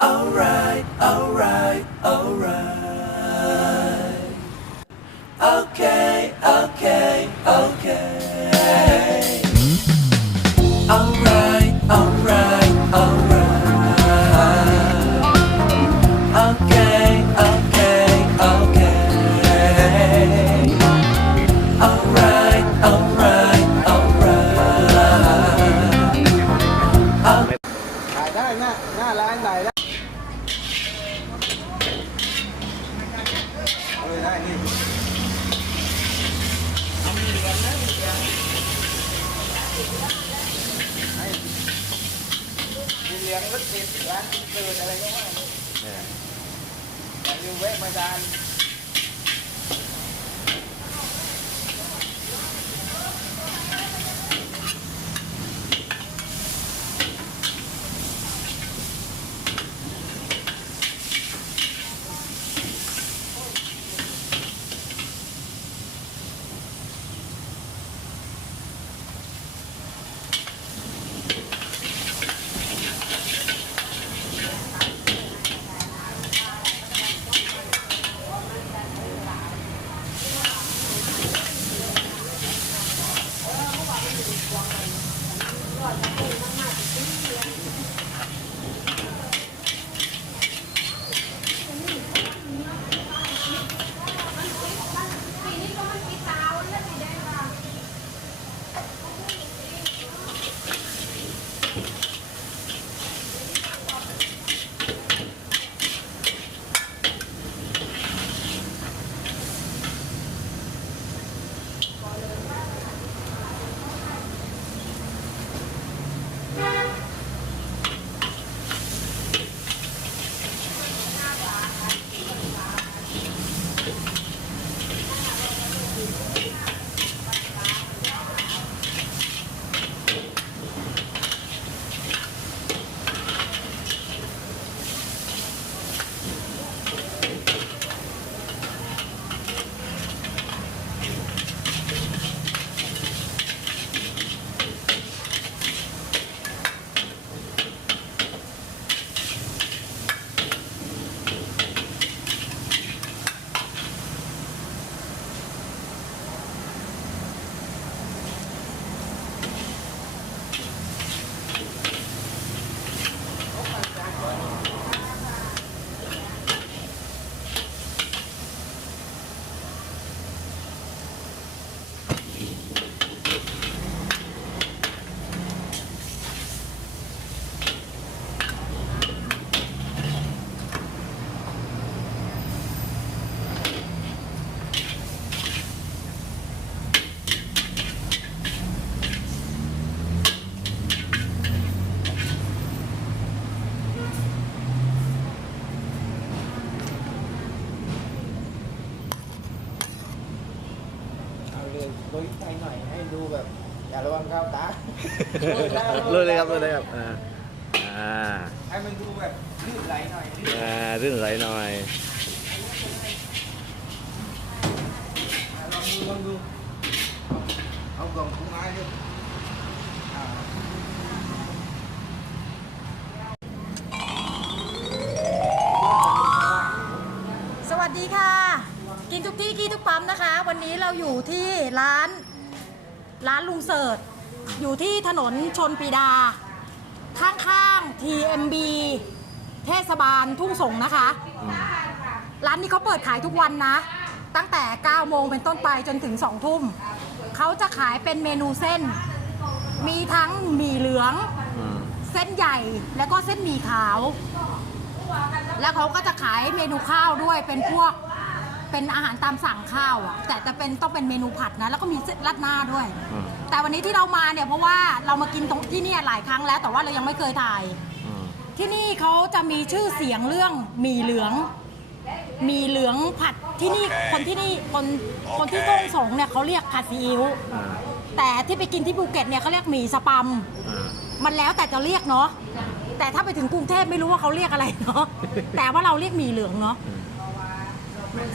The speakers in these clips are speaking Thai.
Alright, alright, alright. เอาเหลี้ยงรถติดร้านกินเกิดอะไรก็ว่าอย่าลืมแวทมาดาน ลยโดยไปหน่อยให้ดูแบบอย่าระวังก้าวตาเลยเลยครับเลยเลยครับอ่าอ่าให้มันดูแบบลื่นไหลหน่อยลื่นอ่าเรื่องอะไรหน่อยลองดูลองดูเอากล่องกุ้งไม้ดู วันนี้เราอยู่ที่ร้านร้านลุงเสิร์ชอยู่ที่ถนนชนปีดา ข้างๆ TMB เทศบาลทุ่งสงนะคะ ร้านนี้เขาเปิดขายทุกวันนะ ตั้งแต่ 9 โมงเป็นต้นไปจนถึง 2 ทุ่ม เขาจะขายเป็นเมนูเส้น มีทั้งหมี่เหลือง เส้นใหญ่แล้วก็เส้นหมี่ขาว แล้วเขาก็จะขายเมนูข้าวด้วยเป็นพวก เป็นอาหารตามสั่งข้าวอะ แต่จะเป็นต้องเป็นเมนูผัดนะ แล้วก็มีเส้นรัดหน้าด้วย อืม แต่วันนี้ที่เรามาเนี่ยเพราะว่าเรามากินตรงที่เนี่ยหลายครั้งแล้ว แต่ว่าเรายังไม่เคยถ่าย อืม ที่นี่เขาจะมีชื่อเสียงเรื่องหมี่เหลืองหมี่เหลืองผัดที่นี่คนที่นี่คนคนที่ต้งสงเนี่ยเขาเรียกผัดซีอิ๊วอ่าแต่ที่ไปกินที่ภูเก็ตเนี่ยเขาเรียกหมี่สปัมอ่ามันแล้วแต่จะเรียกเนาะแต่ถ้าไปถึงกรุงเทพไม่รู้ว่าเขาเรียกอะไรเนาะแต่ว่าเราเรียกหมี่เหลืองเนาะ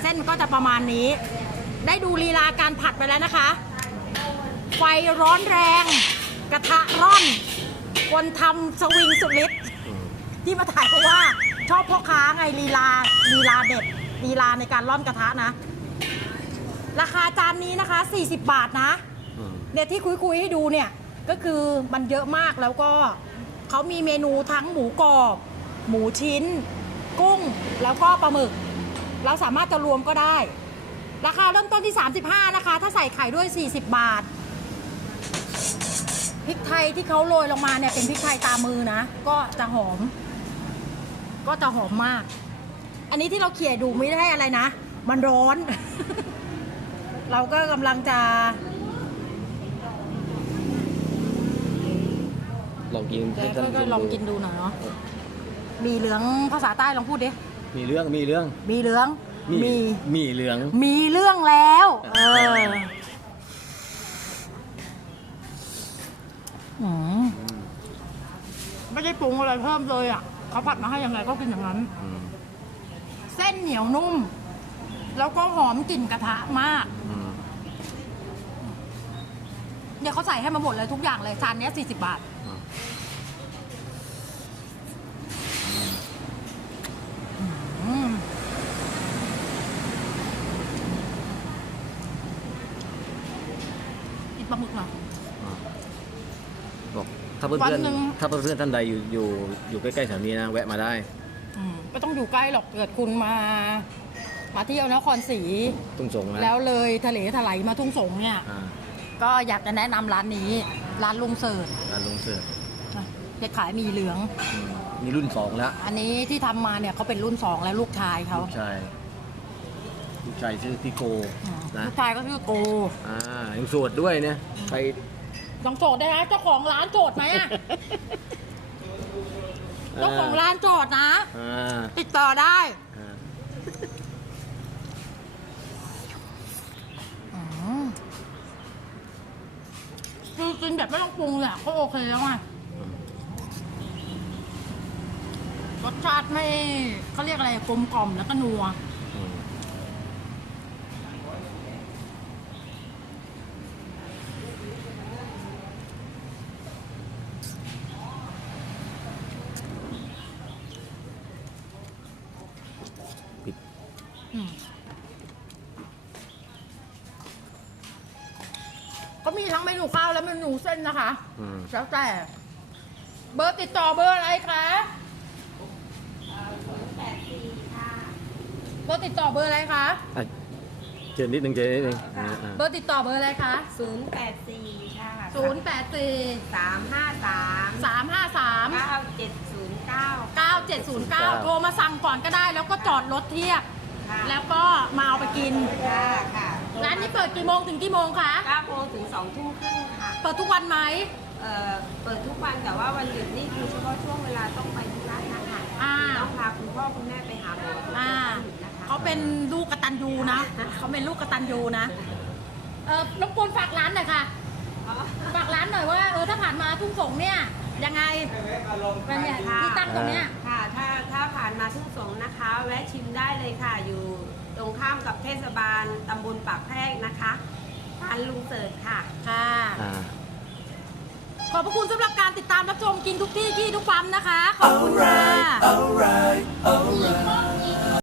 เส้นก็จะประมาณนี้ ได้ดูลีลาการผัดไปแล้วนะคะ ไฟร้อนแรง กระทะร่อน คนทำสวิงสุดฤทธิ์ที่มาถ่ายเพราะว่า ชอบพ่อค้าไงลีลาลีลาเด็ดลีลาในการร่อนกระทะนะ ราคาจานนี้นะคะ 40 บาทนะเนี่ยที่คุยคุยๆให้ดูเนี่ยก็คือมันเยอะมากแล้วก็เขามีเมนูทั้งหมูกรอบ หมูชิ้น กุ้งแล้วก็ปลาหมึก เราสามารถจะรวมก็ได้ ราคาเริ่มต้นที่ 35 นะคะ ถ้าใส่ไข่ด้วย 40 บาท พริกไทยที่เขาโรยลงมาเนี่ยเป็นพริกไทยตามือนะ ก็จะหอม ก็จะหอมมาก อันนี้ที่เราเขี่ยดูไม่ได้อะไรนะ มันร้อน เราก็กำลังจะ ลองกินเดี๋ยวให้ท่านก็ผู้ชมลองกินดูหน่อยเนาะ มีเหลืองภาษาใต้ลองพูดดิ มีเรื่องมีเรื่องมีเหลือง มี มีเหลือง มีเรื่องแล้ว เอออืมไม่ได้ปรุงอะไรเพิ่มเลยอะเขาผัดมาให้ยังไงก็กินอย่างนั้น อืมเส้นเหนียวนุ่ม แล้วก็หอมกลิ่นกระทะมาก อืมเนี่ยเขาใส่ให้มาหมดเลยทุกอย่างเลยจานเนี้ย40 บาท อืมกินป ลาหมึกเหรอ บอกถ้าเพื่วัอนนหนึ่ง ๆถ้าเพื่อนๆท่านใดอยู่อยู่อยู่ใกล้ๆแถวนี้นะแวะมาได้ อืมไม่ต้องอยู่ใกล้หรอกเกิดคุณมา มาเที่ยวนครศรีตุ้งสงนะแล้วเลยทะเลถลายมาทุ่งสงเนี่ย อ่าก็อยากจะแนะนำร้านนี้ ร้านลุงเสิร์ชร้านลุงเสือจะขายหมีเหลือง อืมมีรุ่นสองแล้วอันนี้ที่ทำมาเนี่ยเขาเป็นรุ่นสองแล้วลูกชายเขาลูกชาย ลูกชายชื่อพี่โกอืมนะลูกชายก็ชื่อโก อ่ายังโสวดด้วยเนี่ยใครลองโจทย์ได้ไหมเจ้าของร้านโจทย์ไหมอะเจ้าของร้านโจทย์นะ อ่าติดต่อได้ อ่าอืมคือกินแบบไม่ต้องปรุงเลยอะก็โอเคแล้วไงรสชาติไม่เขาเรียกอะไรกลมกล่อมแล้วก็นัว อืมปิด อืม ก็มีทั้งเมนูข้าวและเมนูเส้นนะคะ อืมแล้วแต่ เบอร์ติดต่อเบอร์อะไรคะเบอร์ติดต่อเบอร์อะไรคะ อะเชิญนิดนึงเชิญนิดนึงอ่าอ่าเบอร์ติดต่อเบอร์อะไรคะ 084 ค่ะ0 8 4 353 3 5 3 9709 9709 โทรมาสั่งก่อนก็ได้แล้วก็จอดรถเทียบค่ะ แล้วก็มาเอาไปกิน ค่ะค่ะร้านนี้เปิดกี่โมงถึงกี่โมงคะ 9โมงถึง2ทุ่มครึ่งค่ะ เปิดทุกวันไหมเอ่อ เปิดทุกวันแต่ว่าวันหยุดนี่คือเฉพาะช่วงเวลาต้องไปธุระนะคะอ่า ต้องพาคุณพ่อคุณแม่ไปหาหมอถึงจะอ่าหยุดนะคะเขาเป็นลูกกตันยูนะ เขาเป็นลูกกตันยูนะ เออรบกวนฝากร้านหน่อยค่ะ อ๋อฝากร้านหน่อยว่าเออถ้าผ่านมาทุ่งสงเนี่ย ยังไงเป็นเนี่ยที่ตั้งตรงเนี้ย ค่ะ ถ้าถ้าผ่านมาทุ่งสงนะคะ แวะชิมได้เลยค่ะ อยู่ตรงข้ามกับเทศบาลตำบลปากแพรกนะคะร้านลุงเสิร์ชค่ะ ค่ะ อ่า ขอบพระคุณสำหรับการติดตามรับชมกินทุกที่ที่ทุกปั๊มนะคะ ขอบคุณค่ะ alright, alright, alright.